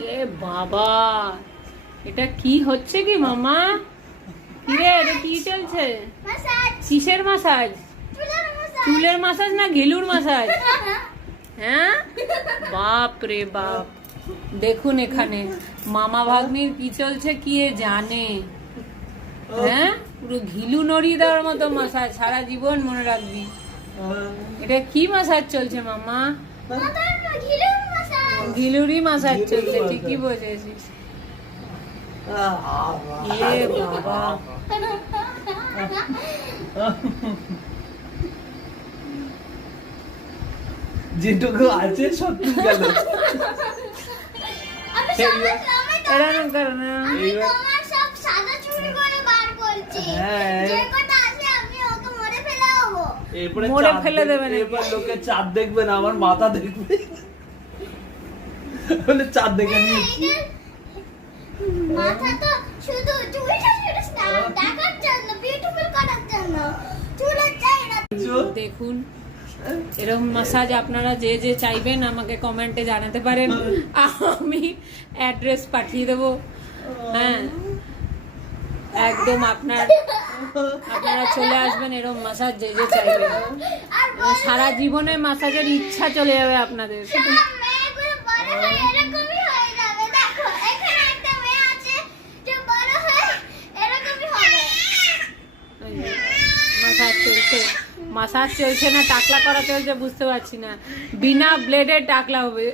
এ বাবা, এটা কি হচ্ছে কি মামা? কিরে, এটা কি চলছে? কিসের মাসাজ? চুলের মাসাজ না ঘিলুর মাসাজ? হ্যাঁ, বাপ রে বাপ। দেখুন এখানে মামা ভাগ্নির কি চলছে কি এ জানে। হ্যাঁ, পুরো ঘিলু নড়িয়ে দেওয়ার মতো মাসাজ, সারা জীবন মনে রাখবি। এটা কি মাসাজ চলছে মামা? ঘিলুরি মাসাজ চলছে, ঠিকই বুঝেছিস। এ বাবা, যেটুকু আছে সত্যি গেল। এরকম করো না। মোড়ে ফেলে দেবে নাকি? এরপর লোকে চাঁদ দেখবে না, আমার মাথা দেখবে। বলে চাঁদ দেখে নিয়েছি। মাথা তো শুধু চুলটা শুধু দেখার জন্য, বিউটিফুল করার জন্য, চুলের চাই না। দেখুন, এরকম মাসাজ আপনারা যে যে চাইবেন আমাকে কমেন্টে জানাতে পারেন, আমি অ্যাড্রেস পাঠিয়ে দেবো। হ্যাঁ, একদম আপনারা চলে আসবেন, এরকম মাসাজ যে যে চাইবেন। সারা জীবনে মাসাজের ইচ্ছা চলে যাবে আপনাদের। মেয়েগুলো বড় হয়ে এরকমই হয়ে যাবে। দেখো, এখানে একটা মেয়ে আছে যে বড় হয়ে এরকমই হবে। মাসাজ চলছে না টাকলা করা চলছে বুঝতে পারছি না। বিনা ব্লেডে টাকলা হবে।